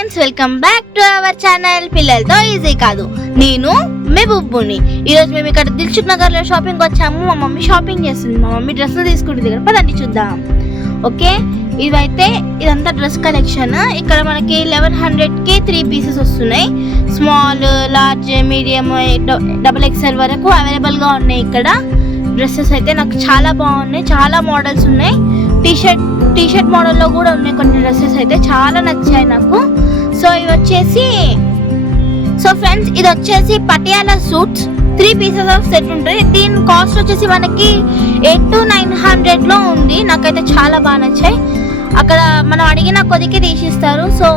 Friends, welcome back to our channel పిల్లలతో easy కాదు. నేను మీ బుబ్బుని. ఈరోజు మేము ఇక్కడ దిల్సుఖ్ నగర్ లో షాపింగ్ వచ్చాము. మా మమ్మీ షాపింగ్ చేస్తుంది, మా మమ్మీ డ్రెస్సులు తీసుకుంటుంది. దగ్గర పదండి చూద్దాం. ఓకే, ఇదంతా డ్రెస్ కలెక్షన్. ఇక్కడ మనకి 1100కి 3 పీసెస్ వస్తున్నాయి. స్మాల్, లార్జ్, మీడియం, XXL వరకు అవైలబుల్గా ఉన్నాయి. ఇక్కడ డ్రెస్సెస్ అయితే నాకు చాలా బాగున్నాయి, చాలా మోడల్స్ ఉన్నాయి. టీషర్ట్ మోడల్లో కూడా ఉన్నాయి కొన్ని డ్రెస్సెస్ అయితే చాలా నచ్చాయి నాకు. సో ఫ్రెండ్స్, ఇది వచ్చేసి Patiala suits 3 pieces of set ఉంటుంది. దీని కాస్ట్ వచ్చేసి మనకి 800 to 900 ఉంది. నాకైతే చాలా బాగా నచ్చాయి. అక్కడ మనం అడిగిన కొద్దికి తీసిస్తారు. సో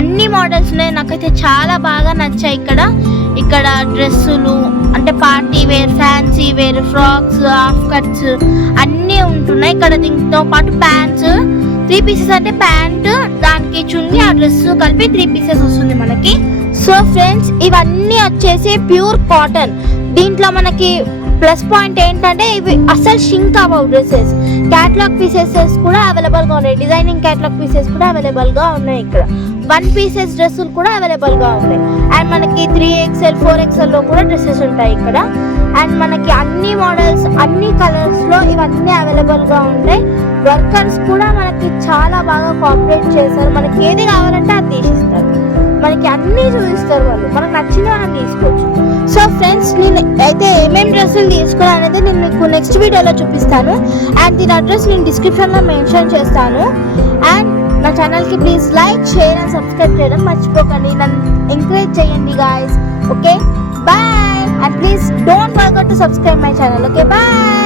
అన్ని మోడల్స్ ఉన్నాయి, నాకైతే చాలా బాగా నచ్చాయి. ఇక్కడ డ్రెస్సులు అంటే party wear, fancy wear, frocks, half cuts అన్నీ ఉంటున్నాయి. ఇక్కడ దీంతో పాటు ప్యాంట్స్ 3 పీసెస్ అంటే ప్యాంట్, దానికి చున్నీ, ఆ డ్రెస్ కలిపి 3 పీసెస్ వస్తుంది మనకి. సో ఫ్రెండ్స్, ఇవన్నీ వచ్చేసి ప్యూర్ కాటన్. దీంట్లో మనకి ప్లస్ పాయింట్ ఏంటంటే ఇవి అసలు షింక్ అవ్వవు డ్రెస్సెస్. క్యాటలాగ్ పీసెస్ కూడా అవైలబుల్గా ఉన్నాయి, డిజైనింగ్ క్యాటలాగ్ పీసెస్ కూడా అవైలబుల్గా ఉన్నాయి. ఇక్కడ 1 పీసెస్ డ్రెస్సులు కూడా అవైలబుల్గా ఉన్నాయి. అండ్ మనకి 3XL 4XL కూడా డ్రెస్సెస్ ఉంటాయి ఇక్కడ. అండ్ మనకి అన్ని మోడల్స్, అన్ని కలర్స్లో ఇవన్నీ అవైలబుల్గా ఉంటాయి. వర్కర్స్ కూడా మనకి చాలా బాగా కోఆపరేట్ చేస్తారు. మనకి ఏది కావాలంటే అది తీసిస్తారు, మనకి అన్నీ చూపిస్తారు వాళ్ళు. మనకు నచ్చింది మనం తీసుకోవచ్చు. సో ఫ్రెండ్స్, నేను అయితే ఏమేమి డ్రెస్సులు తీసుకున్నాను అనేది నేను మీకు నెక్స్ట్ వీడియోలో చూపిస్తాను. అండ్ దీని అడ్రస్ నేను డిస్క్రిప్షన్లో మెన్షన్ చేస్తాను. అండ్ నా ఛానల్కి please like, share and subscribe చేయడం మర్చిపోకండి. నన్ను ఎంకరేజ్ చేయండి guys. Okay, bye. And please don't forget to subscribe my channel. Okay, bye.